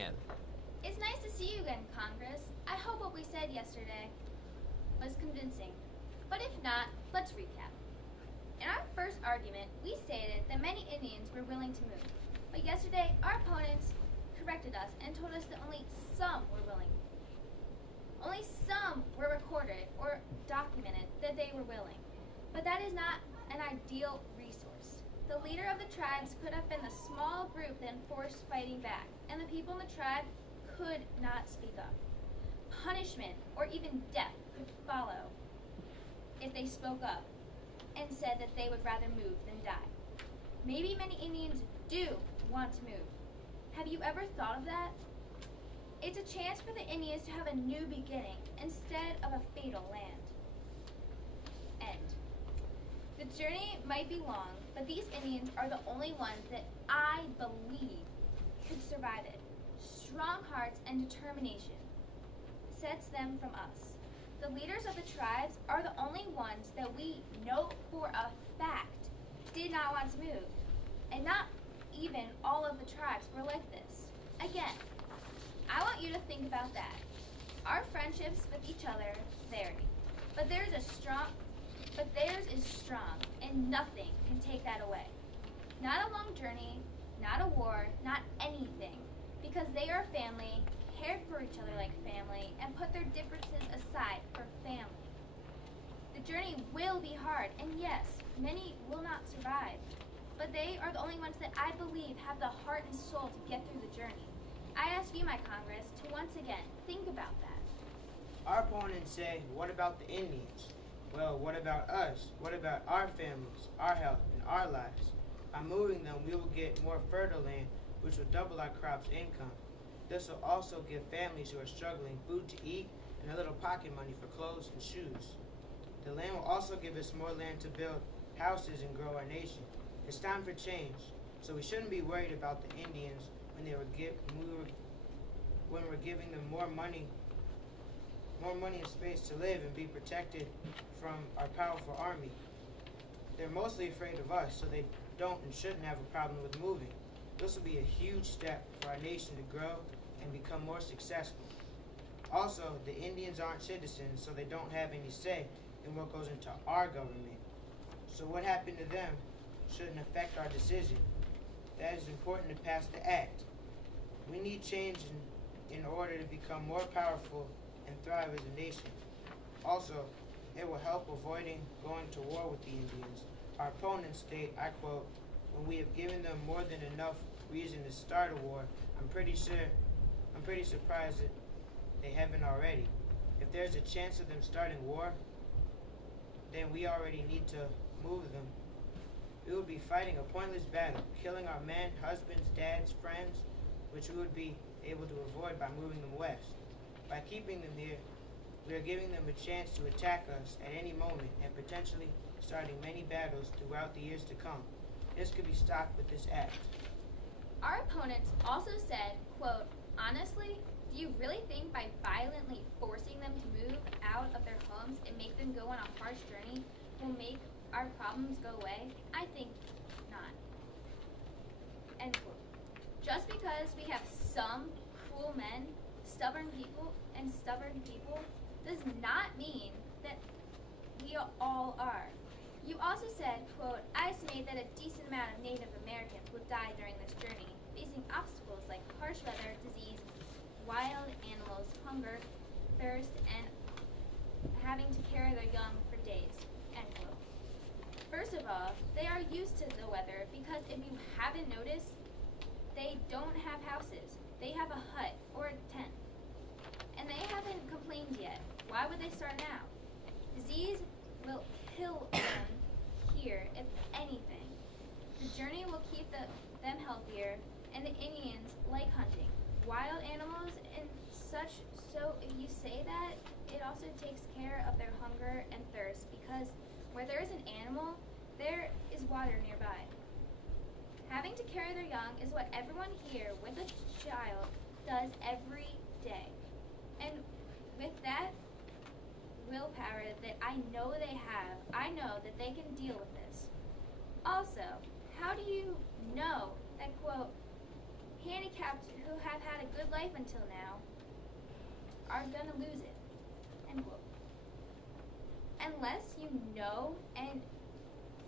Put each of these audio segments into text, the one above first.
again. It's nice to see you again, Congress. I hope what we said yesterday was convincing. But if not, let's recap. In our first argument, we stated that many Indians were willing to move. But yesterday, our opponents corrected us and told us that only some were willing. Only some were recorded or documented that they were willing. But that is not an ideal resource. The leader of the tribes could have been the small group that enforced fighting back, and the people in the tribe could not speak up. Punishment or even death could follow if they spoke up and said that they would rather move than die. Maybe many Indians do want to move. Have you ever thought of that? It's a chance for the Indians to have a new beginning instead of a fatal land. End. The journey might be long, but these Indians are the only ones that I believe could survive it. Strong hearts and determination sets them from us. The leaders of the tribes are the only ones that we know for a fact did not want to move. And not even all of the tribes were like this. Again, I want you to think about that. Our friendships with each other vary, but theirs is strong, and nothing can take that away. Not a long journey, not a war, not anything, because they are family, care for each other like family, and put their differences aside for family. The journey will be hard, and yes, many will not survive, but they are the only ones that I believe have the heart and soul to get through the journey. I ask you, my Congress, to once again think about that. Our opponents say, what about the Indians? Well, what about us? What about our families, our health, and our lives? By moving them, we will get more fertile land, which will double our crops' income. This will also give families who are struggling food to eat and a little pocket money for clothes and shoes. The land will also give us more land to build houses and grow our nation. It's time for change, so we shouldn't be worried about the Indians when we're giving them more money and space to live and be protected from our powerful army. They're mostly afraid of us, so they don't and shouldn't have a problem with moving. This will be a huge step for our nation to grow and become more successful. Also, the Indians aren't citizens, so they don't have any say in what goes into our government. So what happened to them shouldn't affect our decision. That is important to pass the act. We need change in order to become more powerful and thrive as a nation. Also, it will help avoiding going to war with the Indians. Our opponents state, I quote, when we have given them more than enough reason to start a war, I'm pretty surprised that they haven't already. If there's a chance of them starting war, then we already need to move them. We would be fighting a pointless battle, killing our men, husbands, dads, friends, which we would be able to avoid by moving them west. By keeping them here, we are giving them a chance to attack us at any moment and potentially starting many battles throughout the years to come. This could be stopped with this act. Our opponents also said, quote, honestly, do you really think by violently forcing them to move out of their homes and make them go on a harsh journey will make our problems go away? I think not. End quote. Just because we have some cruel men, stubborn people, does not mean that we all are. You also said, quote, I estimate that a decent amount of Native Americans will die during this journey, facing obstacles like harsh weather, disease, wild animals, hunger, thirst, and having to carry their young for days, end quote. First of all, they are used to the weather because if you haven't noticed, they don't have houses. They have a hut or a tent. And they haven't complained yet. Why would they start now? Disease will kill them here, if anything. The journey will keep them healthier, and the Indians like hunting. Wild animals and such, so if you say that, it also takes care of their hunger and thirst, because where there is an animal, there is water nearby. Having to carry their young is what everyone here with a child does every day. And with that willpower that I know they have, I know that they can deal with this. Also, how do you know that, quote, handicapped who have had a good life life until now are gonna lose it, end quote. Unless you know and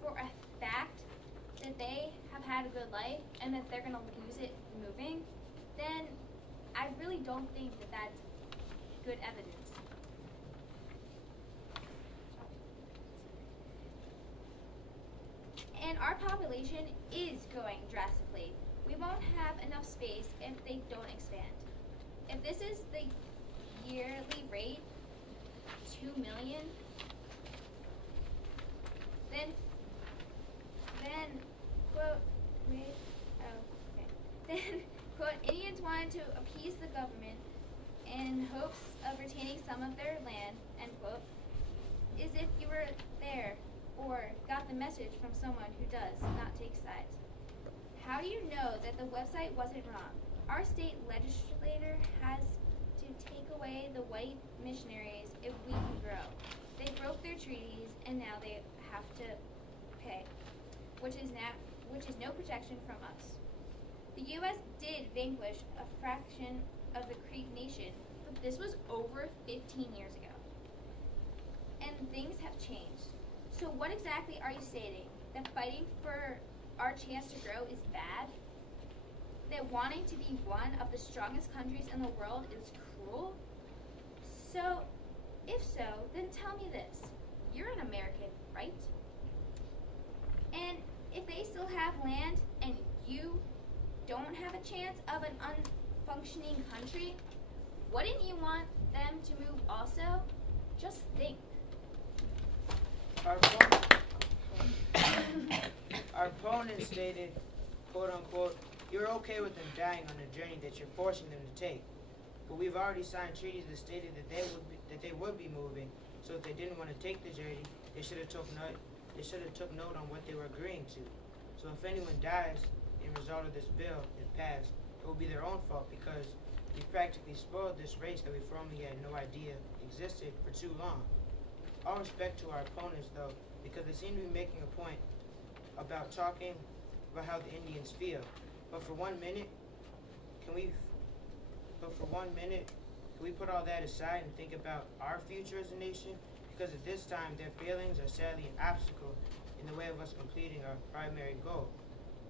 for a fact that they have had a good life and that they're gonna lose it moving, then I really don't think that that's good evidence. And our population is growing drastically. We won't have enough space if they don't expand. If this is the yearly rate, 2 million, then quote, wait, oh, okay. Then, quote, Indians wanted to appease the government in hopes of retaining some of their land, end quote, is if you were there or got the message from someone who does not take sides. How do you know that the website wasn't wrong? Our state legislator has to take away the white missionaries if we can grow. They broke their treaties and now they have to pay, which is no protection from us. The U.S. did vanquish a fraction of the Creek Nation, but this was over 15 years ago. And things have changed. So what exactly are you stating? That fighting for our chance to grow is bad? That wanting to be one of the strongest countries in the world is cruel? So, if so, then tell me this. You're an American, right? And if they still have land and you don't have a chance of an unfunctioning country, wouldn't you want them to move also? Just think. Our opponent stated, quote unquote, you're okay with them dying on the journey that you're forcing them to take. But we've already signed treaties that stated that they would be moving. So if they didn't want to take the journey, they should have took note on what they were agreeing to. So if anyone dies in result of this bill is passed, it will be their own fault because we practically spoiled this race that we formerly had no idea existed for too long. All respect to our opponents, though, because they seem to be making a point about talking about how the Indians feel. But for 1 minute, can we put all that aside and think about our future as a nation? Because at this time, their feelings are sadly an obstacle in the way of us completing our primary goal,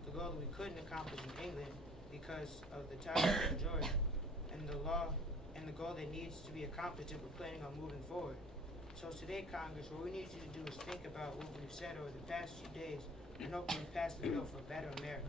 the goal that we couldn't accomplish in England because of the Tower of George and the law and the goal that needs to be accomplished if we're planning on moving forward. So today, Congress, what we need you to do is think about what we've said over the past few days and hopefully pass the bill for a better America.